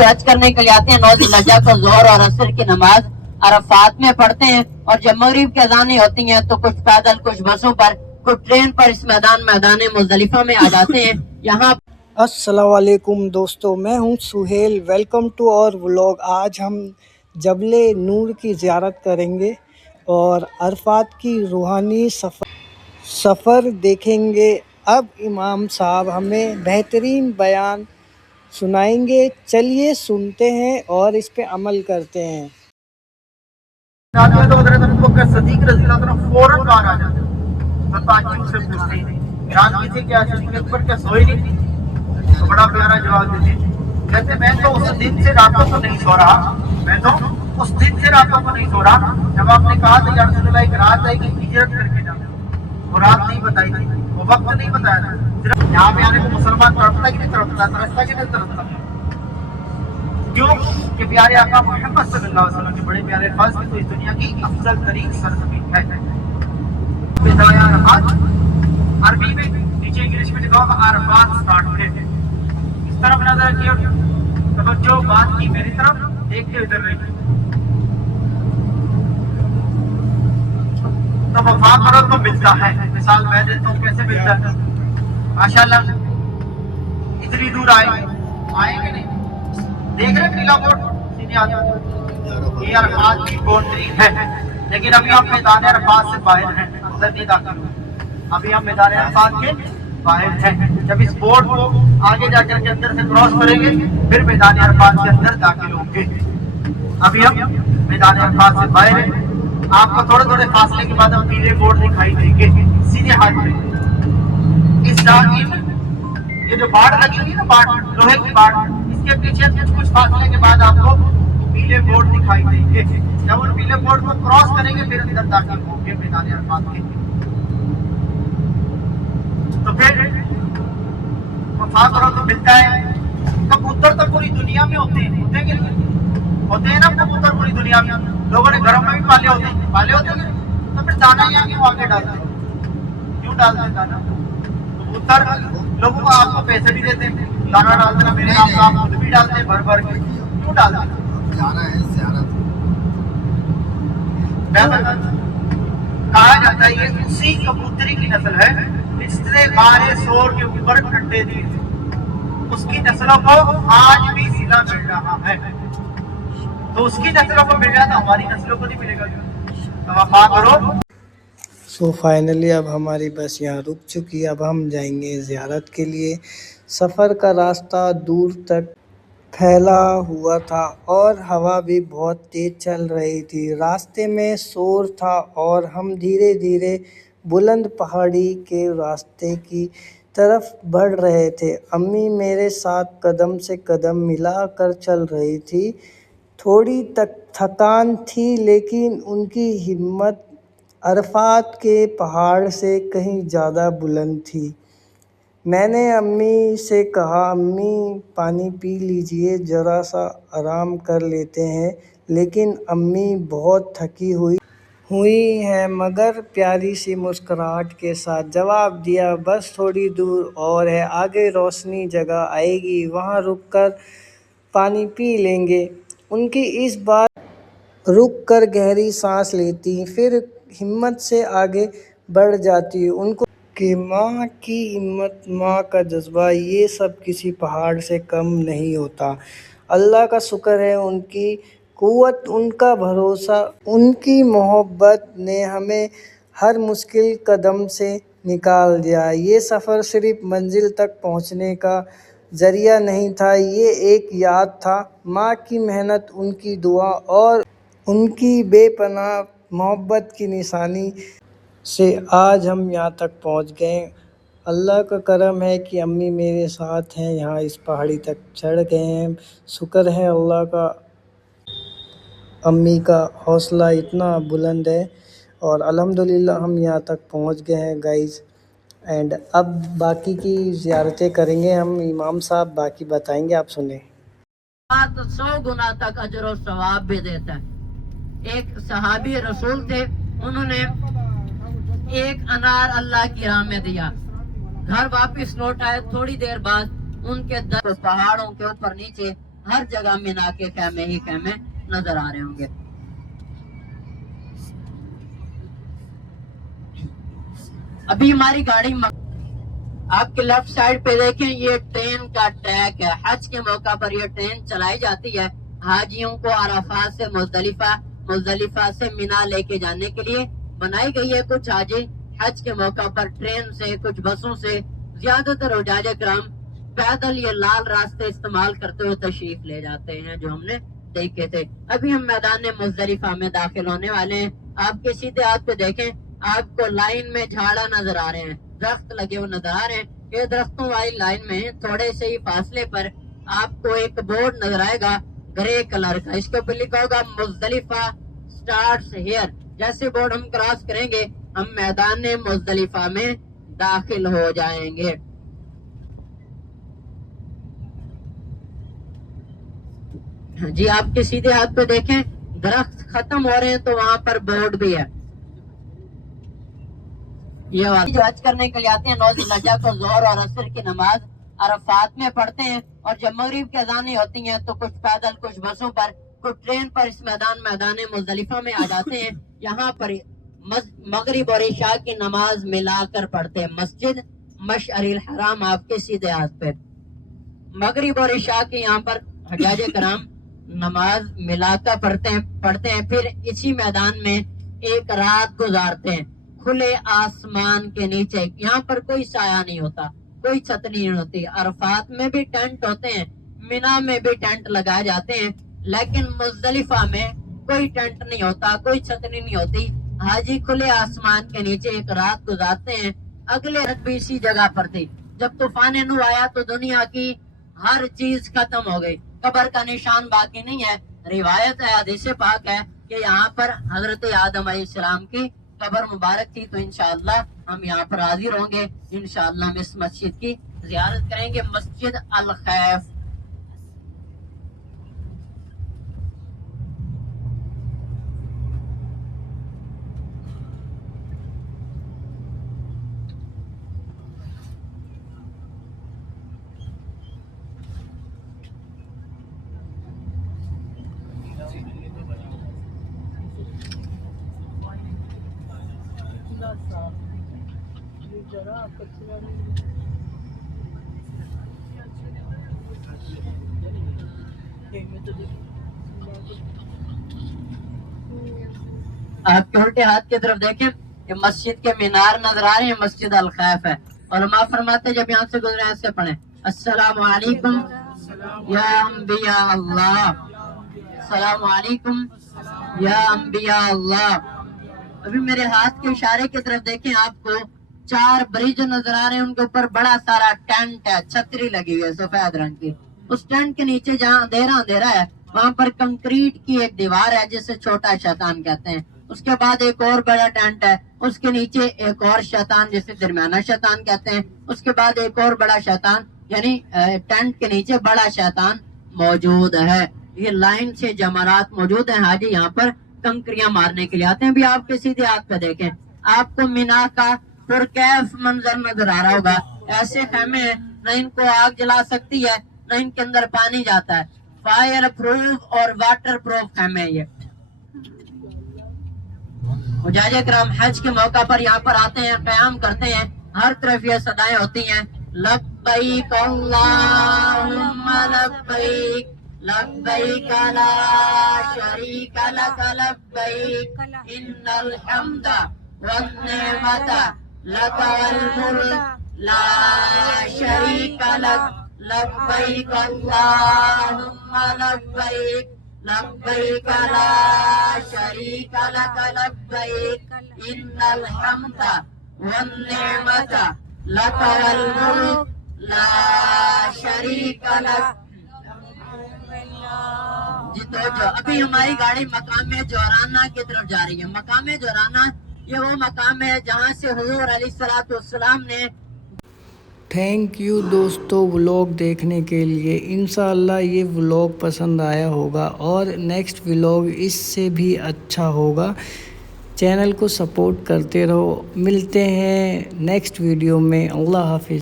سے حج کرنے کے لیے آتے ہیں 9 ذی الحجہ کو ظہر اور عصر کی نماز عرفات میں پڑھتے ہیں، اور جب مغرب کی اذانیں ہوتی ہیں تو کچھ پیدل، کچھ بسوں پر، کچھ ٹرین پر اس میدان مزدلفہ میں آ جاتے ہیں۔ یہاں السلام علیکم دوستو، میں ہوں سہیل، ویلکم ٹو اور ولاگ۔ آج ہم جبل نور کی زیارت کریں گے اور عرفات کی روحانی سفر دیکھیں گے۔ اب امام صاحب ہمیں بہترین بیان سنائیں گے، چلیے سنتے ہیں اور اس پہ عمل کرتے ہیں۔ تو حضرت ابوبکر صدیق رضی اللہ عنہ فوراً باہر آ جاتے ہیں، فتاحی سے پوچھتے ہیں جانتی تھی کیا صدیق اکبر کیا سوئی نہیں تھی؟ تو بڑا پیارا جواب دیتے ہیں، کہتے میں تو اس دن سے راتوں کو نہیں سو رہا، میں تو اس دن سے راتوں کو نہیں سو رہا جب آپ نے کہا تھا یا رسول اللہ ایک رات آئے گی ہجرت کر کے جانا، وہ رات نہیں بتائی تھی، وہ وقت نہیں بتایا تھا، صرف یہاں پہ آنے کو مسلمان تڑپتا کہ نہیں تڑپتا، ترستا کہ نہیں ترستا؟ کیوں کہ پیارے آقا محمد صلی اللہ علیہ وسلم کے بڑے پیارے الفاظ کی تو اس دنیا کی افضل ترین سرزمین ہے۔ بدایا عرفات، عربی میں نیچے انگلش میں لکھا ہوگا عرفات سٹارٹ ہوئے۔ اس طرف نظر کیا، توجہ بات کی میری طرف، دیکھتے ادھر رہی، تو وفا کرو تو ملتا ہے۔ مثال میں دیتا ہوں کیسے ملتا ہے۔ ماشاءاللہ اتنی دور آئیں گے نہیں، دیکھ رہے پیلا بورڈ سیدھے آتے، یہ عرفات کی باؤنڈری ہے، لیکن ابھی ہم میدان عرفات سے باہر ہیں، اندر نہیں داخل ہوئے، ابھی ہم میدان عرفات کے باہر ہیں۔ جب اس بورڈ کو آگے جا کر کے اندر سے کراس کریں گے پھر میدان عرفات کے اندر داخل ہوں گے۔ ابھی ہم میدان عرفات سے باہر ہیں، آپ کو تھوڑے تھوڑے فاصلے کے بعد ہم پیلے بورڈ دکھائی دیں گے سیدھے ہاتھ میں۔ اس یہ جو باڑ لگی ہوئی نا، باڑ لوہے کی باڑ، اس کے پیچھے کچھ فاصلے کے بعد آپ کو پیلے بورڈ دکھائی دیں گے۔ جب ان پیلے بورڈ کو کراس کریں گے پھر اندر داخل ہوں گے میدان عرفات کے۔ تو پھر وفا کرو تو ملتا ہے۔ کبوتر تو پوری دنیا میں ہوتے ہیں کہ نہیں ہوتے ہیں نا؟ کبوتر پوری دنیا میں لوگوں نے گھروں میں بھی پالے ہوتے ہیں، تو پھر دانا یہاں کیوں آگے ڈالتے ہیں؟ کیوں ڈالتے ہیں دانا؟ کبوتر لوگوں کو آپ کو پیسے بھی دیتے ہیں، دانا ڈالتے ہیں، میرے نام کا آپ خود بھی ڈالتے ہیں بھر بھر کے، کیوں ڈالتے ہیں؟ کہا جاتا ہے یہ اسی کبوتری کی نسل ہے جس نے غار سور کے اوپر ٹھنڈے دیے، اس کی نسلوں کو آج بھی صلہ مل رہا ہے۔ تو اس کی نسلوں کو مل رہا تو ہماری نسلوں کو نہیں ملے گا، تو وفا کرو۔ سو فائنلی اب ہماری بس یہاں رک چکی، اب ہم جائیں گے زیارت کے لیے۔ سفر کا راستہ دور تک پھیلا ہوا تھا اور ہوا بھی بہت تیز چل رہی تھی، راستے میں شور تھا اور ہم دھیرے دھیرے بلند پہاڑی کے راستے کی طرف بڑھ رہے تھے۔ امی میرے ساتھ قدم سے قدم ملا کر چل رہی تھی، تھوڑی تھکان تھی لیکن ان کی ہمت عرفات کے پہاڑ سے کہیں زیادہ بلند تھی۔ میں نے امی سے کہا امی پانی پی لیجئے، ذرا سا آرام کر لیتے ہیں، لیکن امی بہت تھکی ہوئی ہیں مگر پیاری سی مسکراہٹ کے ساتھ جواب دیا بس تھوڑی دور اور ہے، آگے روشنی جگہ آئے گی، وہاں رک کر پانی پی لیں گے۔ ان کی اس بات رک کر گہری سانس لیتی، پھر ہمت سے آگے بڑھ جاتی۔ ان کو کہ ماں کی ہمت، ماں کا جذبہ، یہ سب کسی پہاڑ سے کم نہیں ہوتا۔ اللہ کا شکر ہے، ان کی قوت، ان کا بھروسہ، ان کی محبت نے ہمیں ہر مشکل قدم سے نکال دیا۔ یہ سفر صرف منزل تک پہنچنے کا ذریعہ نہیں تھا، یہ ایک یاد تھا، ماں کی محنت، ان کی دعا اور ان کی بے پناہ محبت کی نشانی سے آج ہم یہاں تک پہنچ گئے۔ اللہ کا کرم ہے کہ امی میرے ساتھ ہیں، یہاں اس پہاڑی تک چڑھ گئے ہیں، شکر ہے اللہ کا، امی کا حوصلہ اتنا بلند ہے اور الحمدللہ ہم یہاں تک پہنچ گئے ہیں گائز۔ اینڈ اب باقی کی زیارتیں کریں گے ہم، امام صاحب باقی بتائیں گے، آپ سنیں۔ 100 گنا تک اجر و ثواب بھی دیتا ہے۔ ایک صحابی رسول تھے، انہوں نے ایک انار اللہ کی راہ میں دیا، گھر واپس لوٹ آئے، تھوڑی دیر بعد ان کے 10 پہاڑوں کے اوپر نیچے ہر جگہ مینا کے خیمے ہی خیمے نظر آ رہے ہوں گے. ابھی ہماری گاڑی آپ کے لیفٹ سائڈ پہ دیکھیں یہ ٹرین کا ٹریک ہے. حج کے موقع پر یہ ٹرین چلائی جاتی ہے حاجیوں کو عرفات سے مزدلفہ سے مینا لے کے جانے کے لیے بنائی گئی ہے. کچھ حاجی حج کے موقع پر ٹرین سے کچھ بسوں سے زیادہ تر حجاج کرام پیدل یہ لال راستے استعمال کرتے ہوئے تشریف لے جاتے ہیں جو ہم نے دیکھے تھے. ابھی ہم میدان مزدلفہ میں داخل ہونے والے ہیں. آپ کے سیدھے ہاتھ پہ دیکھیں آپ کو لائن میں جھاڑا نظر آ رہے ہیں درخت لگے ہوئے نظر آ رہے ہیں. یہ درختوں والی لائن میں تھوڑے سے ہی فاصلے پر آپ کو ایک بورڈ نظر آئے گا گرے کلر کا. اس کے اوپر لکھا ہوگا مزدلفہ سٹارٹس ہیئر. جیسے بورڈ ہم کراس کریں گے ہم میدان مزدلفہ میں داخل ہو جائیں گے. جی آپ کے سیدھے ہاتھ پہ دیکھیں درخت ختم ہو رہے ہیں تو وہاں پر بورڈ بھی ہے. یہ جو حج کرنے کے لیے آتے ہیں 9 ذی الحجہ کو ظہر اور عصر کی نماز عرفات میں پڑھتے ہیں اور جب مغرب کی اذانیں ہوتی ہیں تو کچھ پیدل کچھ بسوں پر کچھ ٹرین پر اس میدان مزدلفہ میں آ جاتے ہیں. یہاں پر مغرب اور عشاء کی نماز ملا کر پڑھتے ہیں. مسجد مشعر الحرام آپ کے سیدھے ہاتھ پہ مغرب اور عشاء کی یہاں پر حجاج کرام نماز ملا کر پڑھتے ہیں. پھر اسی میدان میں ایک رات گزارتے ہیں کھلے آسمان کے نیچے. یہاں پر کوئی سایہ نہیں ہوتا کوئی چھت نہیں ہوتی. عرفات میں بھی ٹینٹ ہوتے ہیں مینا میں بھی ٹینٹ لگائے جاتے ہیں لیکن مزدلفہ میں کوئی ٹینٹ نہیں ہوتا کوئی چھتری نہیں ہوتی. حاجی کھلے آسمان کے نیچے ایک رات گزارتے ہیں. اگلے رات بھی اسی جگہ پر تھی. جب طوفان نوح آیا تو دنیا کی ہر چیز ختم ہو گئی قبر کا نشان باقی نہیں ہے. روایت ہے حدیث پاک ہے کہ یہاں پر حضرت آدم علیہ السلام کی قبر مبارک تھی. تو انشاءاللہ ہم یہاں پر حاضر ہوں گے. انشاءاللہ ہم اس مسجد کی زیارت کریں گے مسجد الخیف. آپ کے الٹے ہاتھ کی طرف دیکھیں کہ مسجد کے مینار نظر آ رہے ہیں مسجد الخیف ہے. علماء فرماتے جب یہاں سے گزرے ایسے پڑھیں السلام علیکم یا انبیاء اللہ السلام علیکم یا انبیاء اللہ. ابھی میرے ہاتھ کے اشارے کی طرف دیکھیں آپ کو 4 برج نظر آ رہے ہیں. ان کے اوپر بڑا سارا ٹینٹ ہے چھتری لگی ہوئی ہے سفید رنگ کی. اس ٹینٹ کے نیچے جہاں اندھیرا ہے وہاں پر کنکریٹ کی ایک دیوار ہے جسے چھوٹا شیطان کہتے ہیں. اس کے بعد ایک اور بڑا ٹینٹ ہے اس کے نیچے ایک اور شیطان جسے درمیانہ شیطان کہتے ہیں. اس کے بعد ایک اور بڑا شیطان یعنی ٹینٹ کے نیچے بڑا شیطان موجود ہے. یہ لائن سے جمرات موجود ہیں. حاجی یہاں پر کنکریاں مارنے کے لیے آتے ہیں. بھی آپ کے سیدھے ہاتھ پہ دیکھیں آپ کو مینا کا پرکیف منظر نظر آ رہا ہوگا. ایسے خیمے ہیں نہ ان کو آگ جلا سکتی ہے نہ ان کے اندر پانی جاتا ہے. فائر پروف اور واٹر پروف خیمے. یہ حجاج کرام حج کے موقع پر یہاں پر آتے ہیں قیام کرتے ہیں. ہر طرف یہ صدائیں ہوتی ہیں لبیک اللہم لبیک لبیک لا شریک لک لبیک ان الحمد والنعمت لک والملک لا شریک لک لبیک اللہم لبیک لبیک لا شریک لک لبیک ان الحمد والنعمت لک والملک لا شریک لک. جی تو جو ابھی ہماری گاڑی مقام جورانہ کی طرف جا رہی ہے. مقام جورانہ یہ وہ مقام ہے جہاں سے حضور علیہ السلام نے. تھینک یو دوستو ولاگ دیکھنے کے لیے. انشاءاللہ یہ ولاگ پسند آیا ہوگا اور نیکسٹ ولاگ اس سے بھی اچھا ہوگا. چینل کو سپورٹ کرتے رہو. ملتے ہیں نیکسٹ ویڈیو میں. اللہ حافظ.